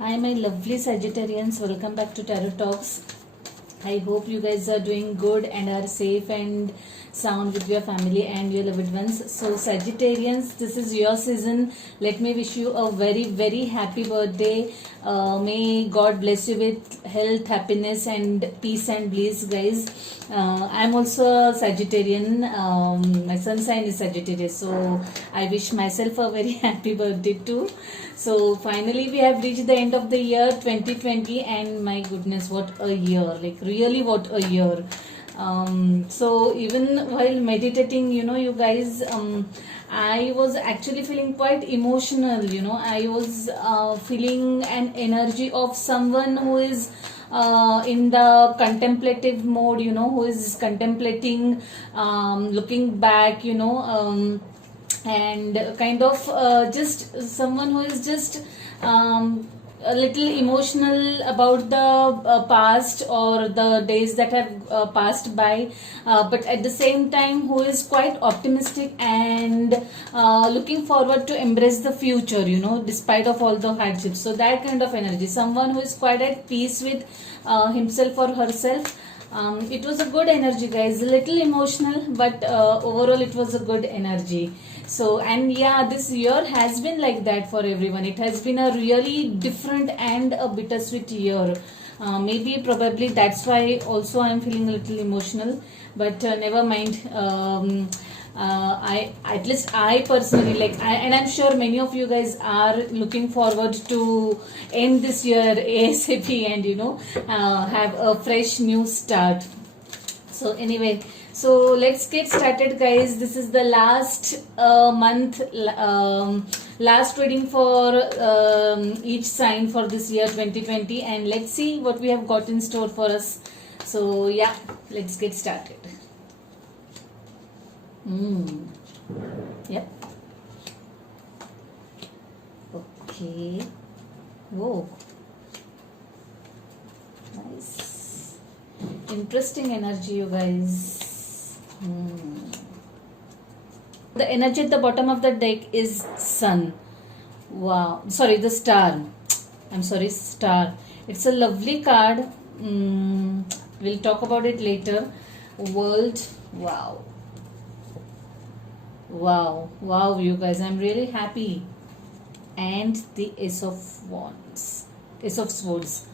Hi, my lovely Sagittarians. Welcome back to Tarot Talks. I hope you guys are doing good and are safe and sound with your family and your loved ones. So, Sagittarians, this is your season. Let me wish you a very, very happy birthday. May God bless you with health, happiness, and peace and bliss, guys. I'm also a Sagittarian. My sun sign is Sagittarius, so I wish myself a very happy birthday too. So finally we have reached the end of the year 2020, and my goodness, what a year, like really what a year. So even while meditating, you guys, I was actually feeling quite emotional. I was feeling an energy of someone who is in the contemplative mode, who is contemplating, looking back, and kind of just someone who is just a little emotional about the past or the days that have passed by, but at the same time who is quite optimistic and looking forward to embrace the future, despite of all the hardships. So that kind of energy, someone who is quite at peace with himself or herself. It was a good energy, guys, a little emotional, but overall it was a good energy. So, and yeah, this year has been like that for everyone. It has been a really different and a bittersweet year. Maybe probably that's why also I'm feeling a little emotional, but never mind. I, at least I personally, and I'm sure many of you guys are looking forward to end this year ASAP and have a fresh new start. So anyway, so let's get started, guys. This is the last month, last reading for each sign for this year 2020, and let's see what we have got in store for us. So yeah, let's get started. Yep. Okay. Whoa. Nice. Interesting energy, you guys. The energy at the bottom of the deck is sun. Wow. Sorry, the star. I'm sorry, star. It's a lovely card. We'll talk about it later. World. Wow. Wow, you guys, I'm really happy. And the Ace of Wands, Ace of Swords.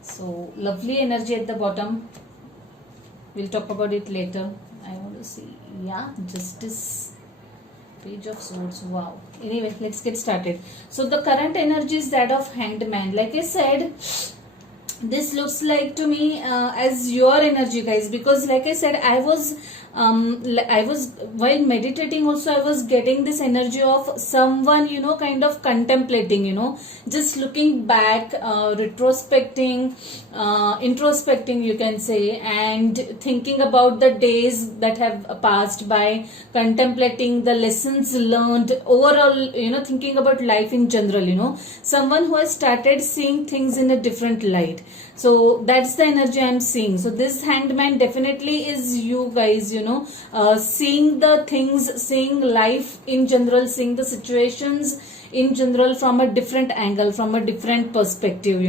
So lovely energy at the bottom. We'll talk about it later. I want to see, yeah, Justice, Page of Swords. Wow. Anyway, let's get started. So the current energy is that of Hanged Man. Like I said, this looks like to me as your energy, guys, because like I said, I was while meditating also, I was getting this energy of someone, kind of contemplating, just looking back, retrospecting, introspecting, you can say, and thinking about the days that have passed by, contemplating the lessons learned overall, thinking about life in general, someone who has started seeing things in a different light. So that's the energy I'm seeing. So this Hanged Man definitely is you guys, seeing the things, seeing life in general, seeing the situations in general from a different angle, from a different perspective,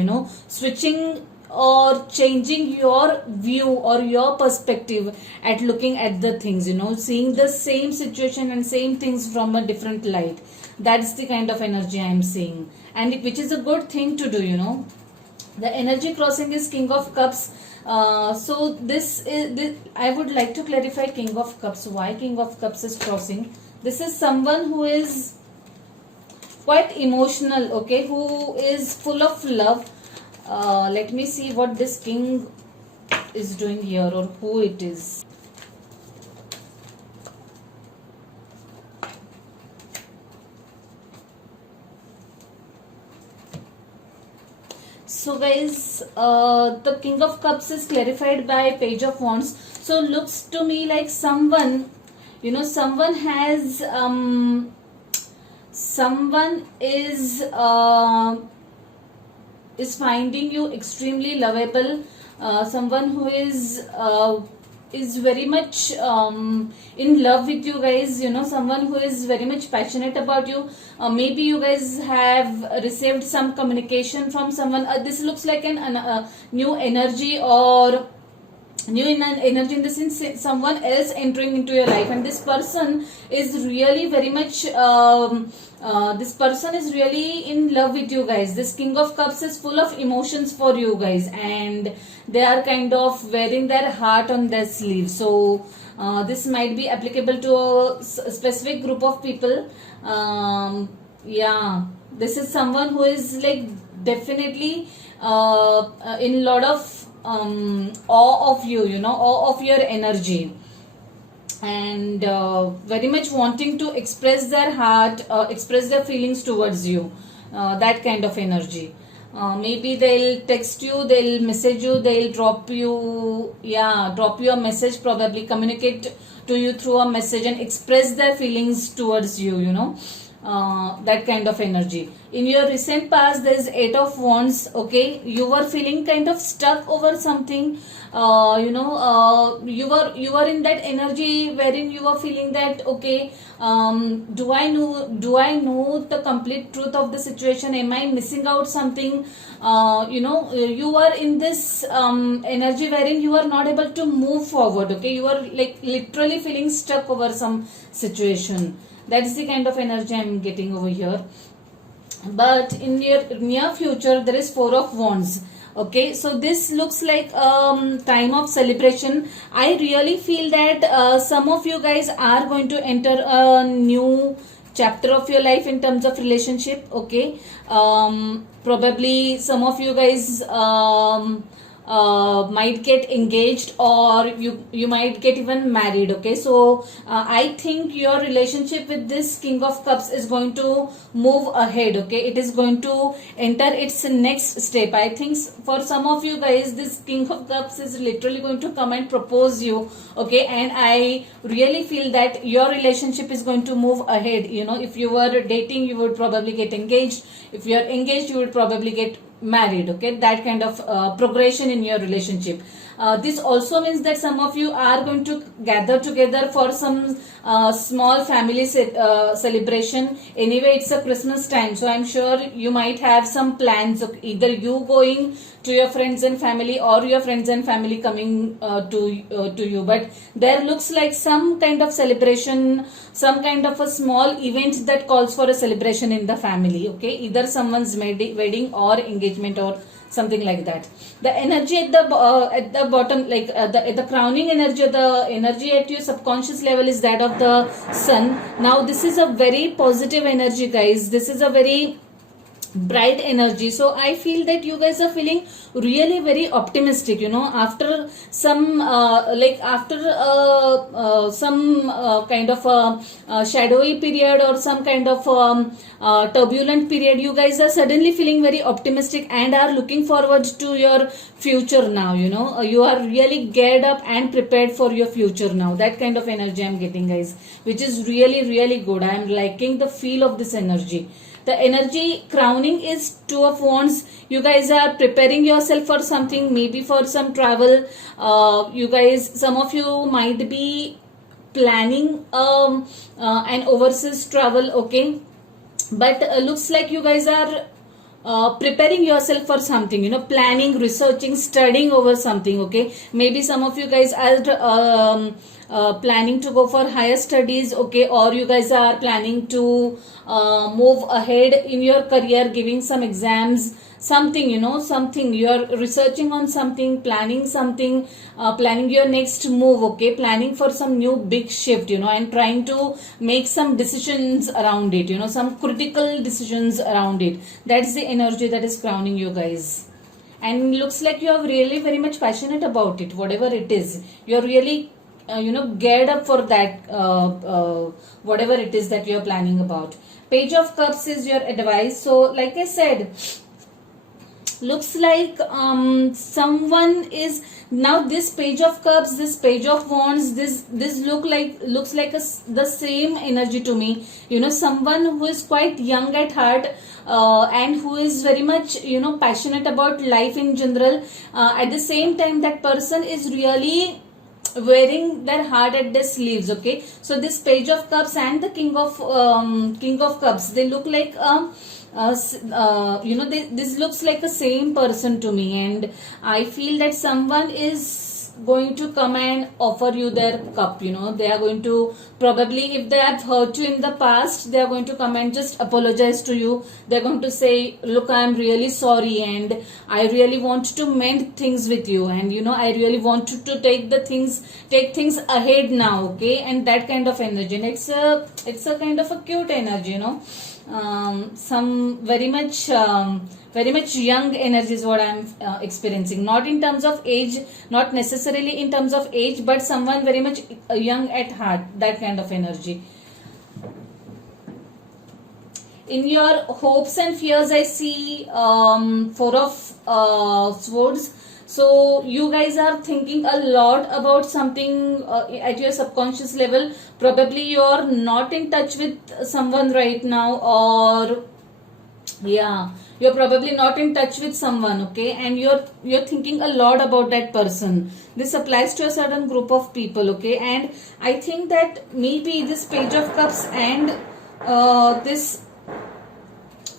switching or changing your view or your perspective at looking at the things, seeing the same situation and same things from a different light. That's the kind of energy I'm seeing, and which is a good thing to do. The energy crossing is King of Cups. So this I would like to clarify King of Cups. Why King of Cups is crossing? This is someone who is quite emotional, okay, who is full of love. Let me see what this King is doing here, or who it is. So guys, the King of Cups is clarified by Page of Wands. So looks to me like someone, someone has, someone is finding you extremely lovable. Someone who is is very much in love with you guys, you know, someone who is very much passionate about you. Maybe you guys have received some communication from someone. This looks like an new energy, or energy in the sense someone else entering into your life, and this person is really very much this person is really in love with you guys. This King of Cups is full of emotions for you guys, and they are kind of wearing their heart on their sleeve. So this might be applicable to a specific group of people. Yeah, this is someone who is like definitely in lot of awe of you, you know, awe of your energy, and very much wanting to express their heart, express their feelings towards you, that kind of energy. Maybe they'll text you, they'll message you, they'll drop you, yeah, drop you a message, probably communicate to you through a message and express their feelings towards you, you know. That kind of energy. In your recent past, there is 8 of Wands. Okay, you were feeling kind of stuck over something. You know, you were in that energy wherein you were feeling that, okay, do I know the complete truth of the situation? Am I missing out something? You know, you were in this energy wherein you are not able to move forward. Okay, you are like literally feeling stuck over some situation. That is the kind of energy I'm getting over here. But in your near future, there is 4 of Wands. Okay, so this looks like time of celebration. I really feel that some of you guys are going to enter a new chapter of your life in terms of relationship. Okay, probably some of you guys might get engaged, or you might get even married. Okay, so I think your relationship with this King of Cups is going to move ahead. Okay, it is going to enter its next step. I think for some of you guys, this King of Cups is literally going to come and propose you. Okay, and I really feel that your relationship is going to move ahead. You know, if you were dating, you would probably get engaged. If you are engaged, you would probably get married. Okay, that kind of progression in your relationship. This also means that some of you are going to gather together for some small family celebration. Anyway, it's a Christmas time, so I'm sure you might have some plans of either you going to your friends and family, or your friends and family coming to you. But there looks like some kind of celebration, some kind of a small event that calls for a celebration in the family. Okay, either someone's wedding or engagement or something like that. The energy at the bottom, like the crowning energy, the energy at your subconscious level is that of the sun. Now this is a very positive energy, guys. This is a very bright energy. So I feel that you guys are feeling really very optimistic, you know, after some some kind of a shadowy period, or some kind of turbulent period. You guys are suddenly feeling very optimistic and are looking forward to your future now. You know, you are really geared up and prepared for your future now. That kind of energy I'm getting, guys, which is really, really good. I'm liking the feel of this energy. The energy crowning is 2 of Wands. You guys are preparing yourself for something, maybe for some travel. You guys, some of you might be planning an overseas travel. Okay, but looks like you guys are preparing yourself for something, you know, planning, researching, studying over something. Okay, maybe some of you guys are planning to go for higher studies. Okay, or you guys are planning to move ahead in your career, giving some exams, something, you know, something you're researching on, something, planning something, planning your next move. Okay, planning for some new big shift, you know, and trying to make some decisions around it, you know, some critical decisions around it. That's the energy that is crowning you guys. And looks like you are really very much passionate about it, whatever it is. You're really you know, geared up for that, whatever it is that you're planning about. Page of Cups is your advice. So like I said, looks like someone is now, this Page of Cups, this Page of Wands, this looks like the same energy to me. You know, someone who is quite young at heart, and who is very much, you know, passionate about life in general. At the same time, that person is really wearing their heart at their sleeves. Okay, so this page of cups and the king of cups, they look like this looks like the same person to me, and I feel that someone is going to come and offer you their cup. They are going to, probably if they have hurt you in the past, they are going to come and just apologize to you. They're going to say, look, I am really sorry, and I really want to mend things with you, and I really want to take things ahead now. Okay, and that kind of energy, and it's a kind of a cute energy. Some very much young energy is what I'm experiencing, not in terms of age, not necessarily in terms of age, but someone very much young at heart, that kind of energy. In your hopes and fears, I see four of swords. So you guys are thinking a lot about something at your subconscious level. Probably you're not in touch with someone right now, or yeah, you're probably not in touch with someone. Okay, and you're thinking a lot about that person. This applies to a certain group of people. Okay, and I think that maybe this page of cups and this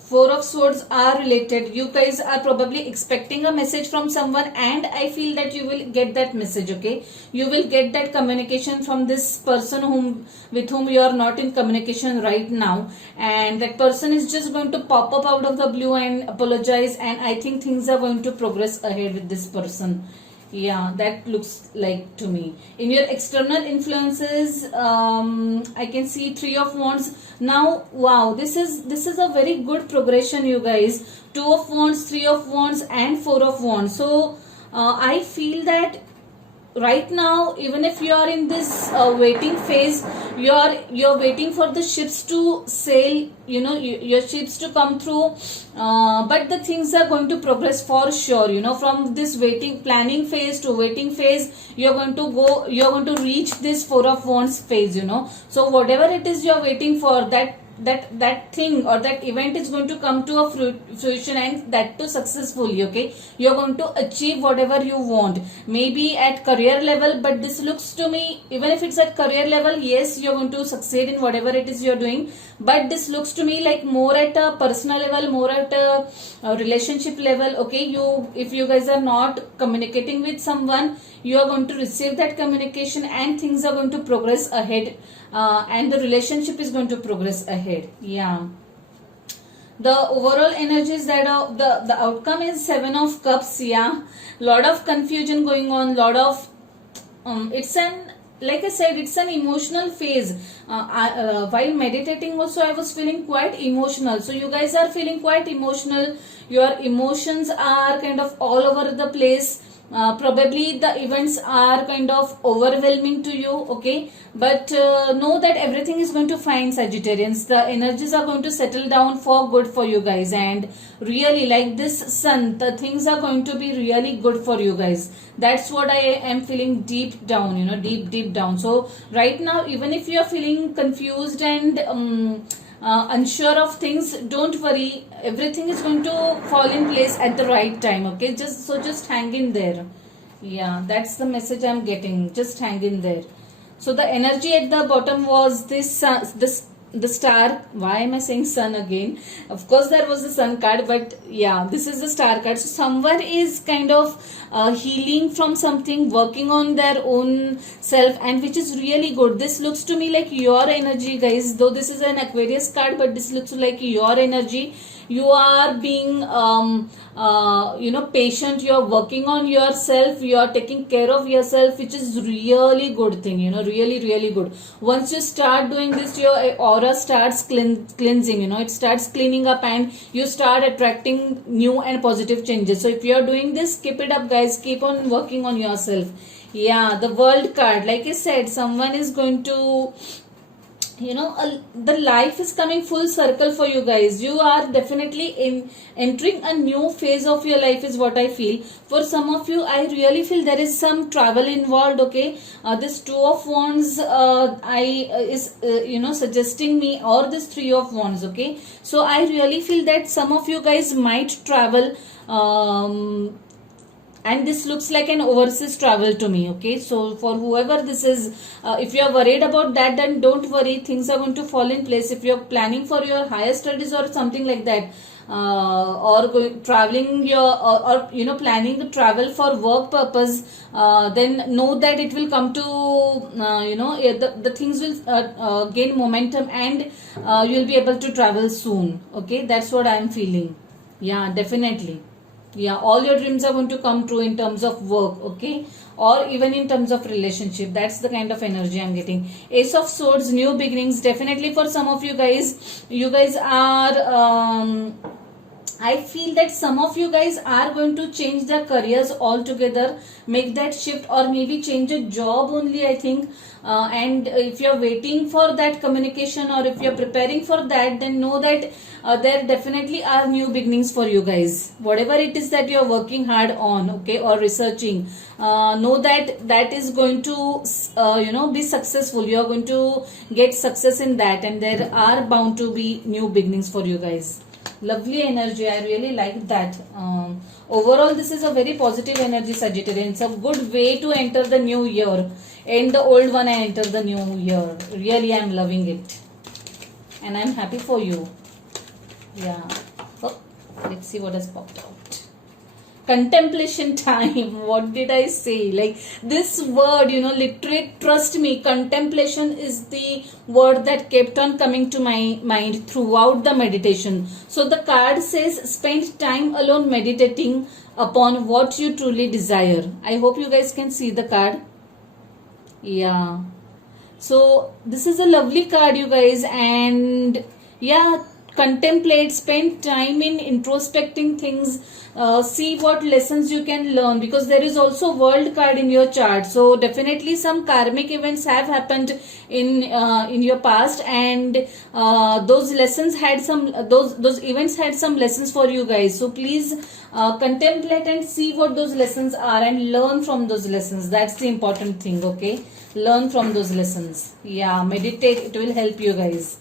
four of swords are related. You guys are probably expecting a message from someone, and I feel that you will get that message. Okay, you will get that communication from this person with whom you are not in communication right now, and that person is just going to pop up out of the blue and apologize, and I think things are going to progress ahead with this person. Yeah, that looks like to me. In your external influences, I can see three of wands. Now, wow, this is a very good progression, you guys. Two of wands, three of wands, and four of wands. So I feel that right now, even if you are in this waiting phase, you're waiting for the ships to sail, your ships to come through, but the things are going to progress for sure. From this planning phase to waiting phase, you're going to reach this four of wands phase. So whatever it is you're waiting for, that thing or that event is going to come to a fruition, and that too successfully. Okay, you're going to achieve whatever you want, maybe at career level, but this looks to me, even if it's at career level, yes, you're going to succeed in whatever it is you're doing, but this looks to me like more at a personal level, more at a relationship level. Okay, if you guys are not communicating with someone, you are going to receive that communication, and things are going to progress ahead, and the relationship is going to progress ahead. Yeah, the overall energy is that the outcome is 7 of cups. Yeah, lot of confusion going on, lot of like I said, it's an emotional phase. While meditating also, I was feeling quite emotional. So you guys are feeling quite emotional. Your emotions are kind of all over the place. Probably the events are kind of overwhelming to you. Okay, but know that everything is going to fine, Sagittarians. The energies are going to settle down for good for you guys, and really, like this sun, the things are going to be really good for you guys. That's what I am feeling deep down, deep down. So right now, even if you are feeling confused and unsure of things, don't worry, everything is going to fall in place at the right time. Okay, just hang in there. Yeah, that's the message I'm getting. Just hang in there. So the energy at the bottom was this the star. Why am I saying sun again? Of course there was the sun card, but yeah, this is the star card. So someone is kind of healing from something, working on their own self, and which is really good. This looks to me like your energy, guys, though this is an Aquarius card, but this looks like your energy. You are being patient, you're working on yourself, you're taking care of yourself, which is really good thing, really good. Once you start doing this, your aura starts cleansing, it starts cleaning up, and you start attracting new and positive changes. So if you're doing this, keep it up, guys, keep on working on yourself. Yeah, the World card, like I said, someone is going to, the life is coming full circle for you guys. You are definitely entering a new phase of your life, is what I feel. For some of you, I really feel there is some travel involved. Okay, this Two of Wands is suggesting me, or this Three of Wands. Okay, so I really feel that some of you guys might travel. and this looks like an overseas travel to me. Okay, so for whoever this is, if you are worried about that, then don't worry, things are going to fall in place. If you're planning for your higher studies or something like that, traveling or planning to travel for work purpose, then know that it will come to the things will gain momentum, and you'll be able to travel soon. Okay, that's what I'm feeling. Yeah, definitely. Yeah, all your dreams are going to come true in terms of work. Okay, or even in terms of relationship. That's the kind of energy I'm getting. Ace of Swords, new beginnings. Definitely for some of you guys, are I feel that some of you guys are going to change their careers altogether, make that shift, or maybe change a job only, I think. And if you're waiting for that communication, or if you're preparing for that, then know that there definitely are new beginnings for you guys. Whatever it is that you're working hard on, okay, or researching, know that that is going to, be successful. You're going to get success in that, and there are bound to be new beginnings for you guys. Lovely energy. I really like that. Overall, this is a very positive energy, Sagittarius. It's a good way to enter the new year. End the old one and enter the new year. Really, I'm loving it. And I'm happy for you. Yeah. Oh, let's see what has popped out. Contemplation time. What did I say? Like this word, literally, trust me, contemplation is the word that kept on coming to my mind throughout the meditation. So the card says, spend time alone meditating upon what you truly desire. I hope you guys can see the card. Yeah. So this is a lovely card, you guys, and yeah, contemplate, spend time in introspecting things, see what lessons you can learn, because there is also world card in your chart. So definitely some karmic events have happened in your past, and those lessons had some those events had some lessons for you guys. So please contemplate and see what those lessons are and learn from those lessons. That's the important thing. Okay, learn from those lessons. Yeah, meditate, it will help you guys.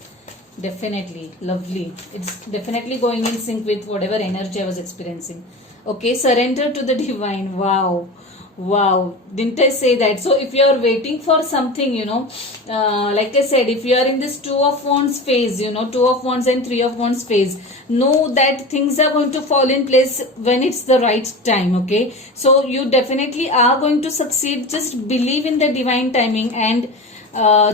Definitely. Lovely. It's definitely going in sync with whatever energy I was experiencing. Okay, surrender to the divine. Wow. Wow. Didn't I say that? So if you are waiting for something, like I said, if you are in this 2 of Wands phase, 2 of Wands and 3 of Wands phase, know that things are going to fall in place when it's the right time. Okay. So you definitely are going to succeed. Just believe in the divine timing, and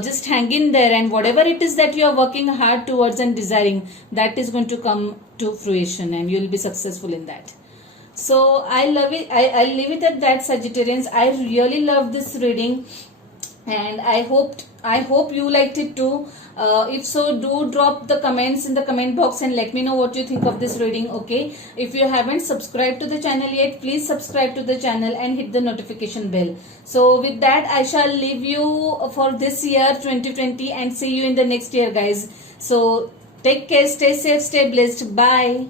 just hang in there, and whatever it is that you are working hard towards and desiring, that is going to come to fruition, and you will be successful in that. So I love it. I'll leave it at that, Sagittarians. I really love this reading, and I hope you liked it too. If so, do drop the comments in the comment box and let me know what you think of this reading. Okay, if you haven't subscribed to the channel yet, please subscribe to the channel and hit the notification bell. So with that, I shall leave you for this year 2020, and see you in the next year, guys. So take care, stay safe, stay blessed. Bye.